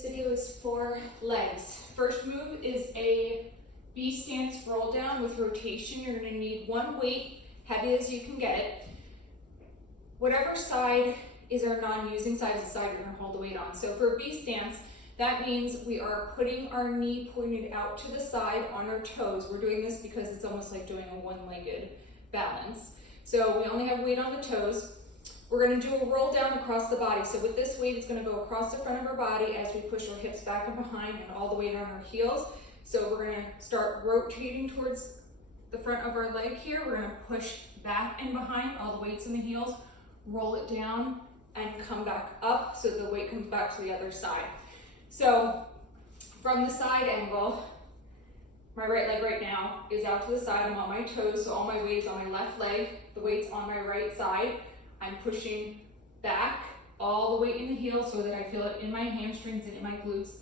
this video is for legs. First move is a B stance roll down with rotation. You're gonna need one weight, heavy as you can get it. Whatever side is our non-using side is the side you're gonna hold the weight on. So for a B stance, that means we are putting our knee pointed out to the side on our toes. We're doing this because it's almost like doing a one-legged balance. So we only have weight on the toes. We're gonna do a roll down across the body. So with this weight, it's gonna go across the front of our body as we push our hips back and behind and all the weight on our heels. So we're gonna start rotating towards the front of our leg here. We're gonna push back and behind, all the weights in the heels, roll it down and come back up so the weight comes back to the other side. So from the side angle, my right leg right now is out to the side. I'm on my toes, so all my weight is on my left leg. The weight's on my right side. I'm pushing back all the weight in the heel so that I feel it in my hamstrings and in my glutes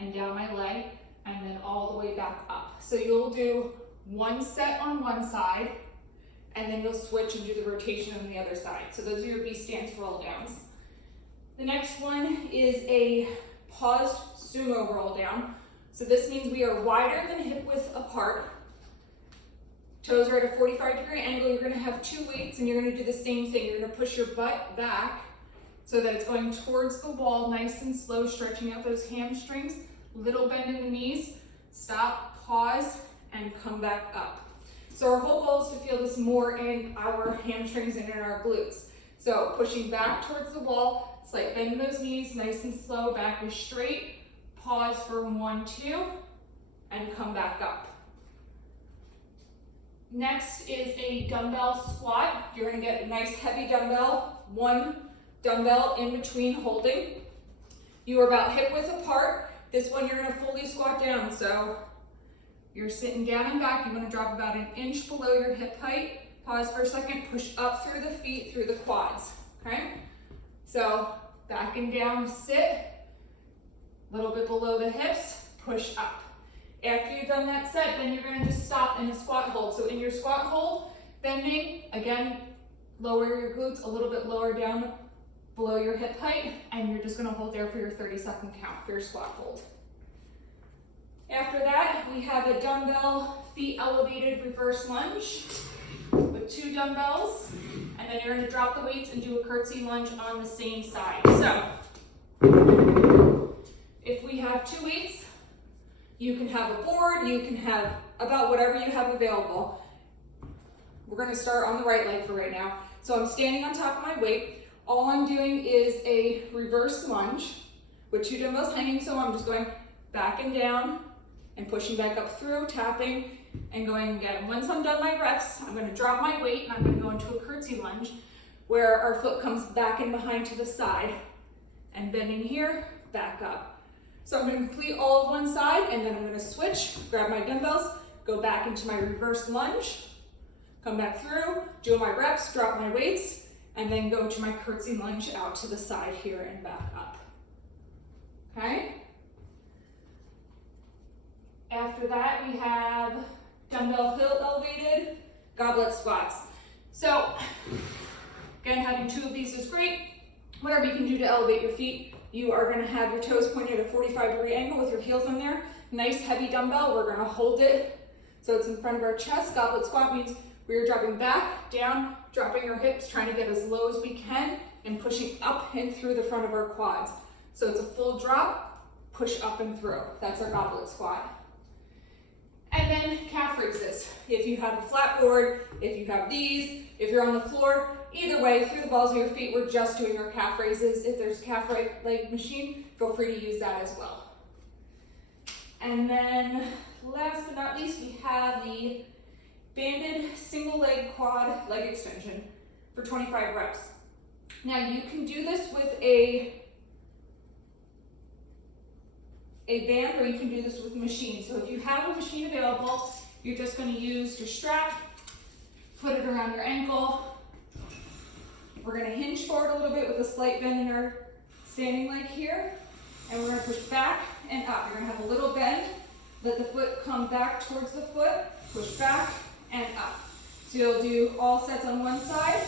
and down my leg, and then all the way back up. So you'll do one set on one side, and then you'll switch and do the rotation on the other side. So those are your B stance roll downs. The next one is a paused sumo roll down. So this means we are wider than hip width apart. Toes are at a 45-degree angle. You're gonna have two weights and you're gonna do the same thing. You're gonna push your butt back so that it's going towards the wall, nice and slow, stretching out those hamstrings, little bend in the knees, stop, pause, and come back up. So our whole goal is to feel this more in our hamstrings and in our glutes. So pushing back towards the wall, slight bend in those knees, nice and slow, back is straight, pause for 1, 2, and come back up. Next is a dumbbell squat. You're gonna get a nice heavy dumbbell, one dumbbell in between holding. You are about hip width apart. This one you're gonna fully squat down. So you're sitting down and back. You wanna drop about an inch below your hip height. Pause for a second, push up through the feet, through the quads, okay? So back and down, sit, a little bit below the hips, push up. After you've done that set, then you're gonna just stop in a squat hold. So in your squat hold, bending, again, lower your glutes a little bit lower down below your hip height, and you're just gonna hold there for your 30-second count for your squat hold. After that, we have a dumbbell feet elevated reverse lunge with 2 dumbbells, and then you're gonna drop the weights and do a curtsy lunge on the same side. So, if we have 2 weights, you can have a board, you can have about whatever you have available. We're gonna start on the right leg for right now. So I'm standing on top of my weight. All I'm doing is a reverse lunge with 2 dumbbells hanging, so I'm just going back and down and pushing back up through, tapping, and going again. Once I'm done my reps, I'm gonna drop my weight and I'm gonna go into a curtsy lunge where our foot comes back and behind to the side and bending here, back up. So I'm gonna complete all of one side and then I'm gonna switch, grab my dumbbells, go back into my reverse lunge, come back through, do my reps, drop my weights, and then go to my curtsy lunge out to the side here and back up, okay? After that, we have dumbbell hill elevated goblet squats. So, again, having 2 of these is great. Whatever you can do to elevate your feet. You are gonna have your toes pointed at a 45-degree angle with your heels in there. Nice heavy dumbbell, we're gonna hold it so it's in front of our chest. Goblet squat means we are dropping back, down, dropping our hips, trying to get as low as we can, and pushing up and through the front of our quads. So it's a full drop, push up and through. That's our goblet squat. And then calf raises. If you have a flat board, if you have these, if you're on the floor, either way, through the balls of your feet, we're just doing our calf raises. If there's a calf right leg machine, feel free to use that as well. And then last but not least, we have the banded single leg quad leg extension for 25 reps. Now you can do this with a band, or you can do this with a machine. So if you have a machine available, you're just going to use your strap, put it around your ankle. We're going to hinge forward a little bit with a slight bend in our standing leg here, and we're going to push back and up. You're going to have a little bend, let the foot come back towards the foot, push back and up. So you'll do all sets on one side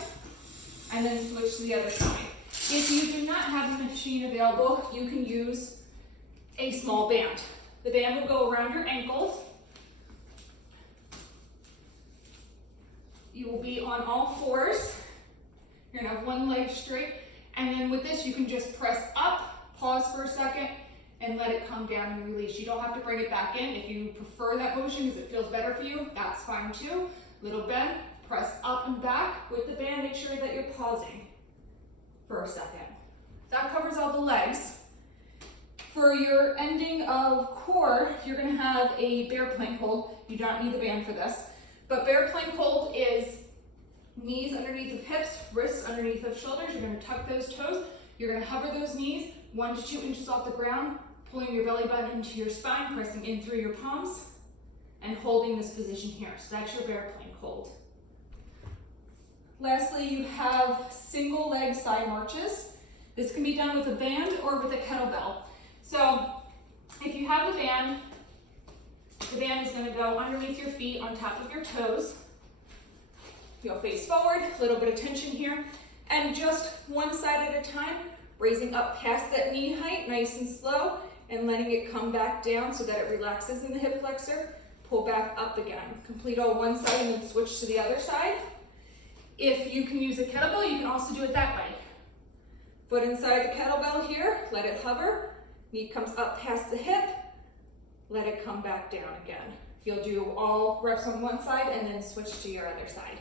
and then switch to the other side. If you do not have a machine available, you can use a small band. The band will go around your ankles. You will be on all fours. You're gonna have one leg straight, and then with this, you can just press up, pause for a second, and let it come down and release. You don't have to bring it back in. If you prefer that motion because it feels better for you, that's fine too. Little bend, press up and back. With the band, make sure that you're pausing for a second. That covers all the legs. For your ending of core, you're gonna have a bear plank hold. You don't need the band for this. But bear plank hold is knees underneath of hips, wrists underneath of shoulders. You're gonna tuck those toes. You're gonna hover those knees 1 to 2 inches off the ground, pulling your belly button into your spine, pressing in through your palms, and holding this position here. So that's your bear plank hold. Lastly, you have single leg side marches. This can be done with a band or with a kettlebell. So if you have the band is going to go underneath your feet on top of your toes. You'll face forward, a little bit of tension here, and just one side at a time, raising up past that knee height, nice and slow, and letting it come back down so that it relaxes in the hip flexor. Pull back up again. Complete all one side and then switch to the other side. If you can use a kettlebell, you can also do it that way. Foot inside the kettlebell here, let it hover. Knee comes up past the hip, let it come back down again. You'll do all reps on one side and then switch to your other side.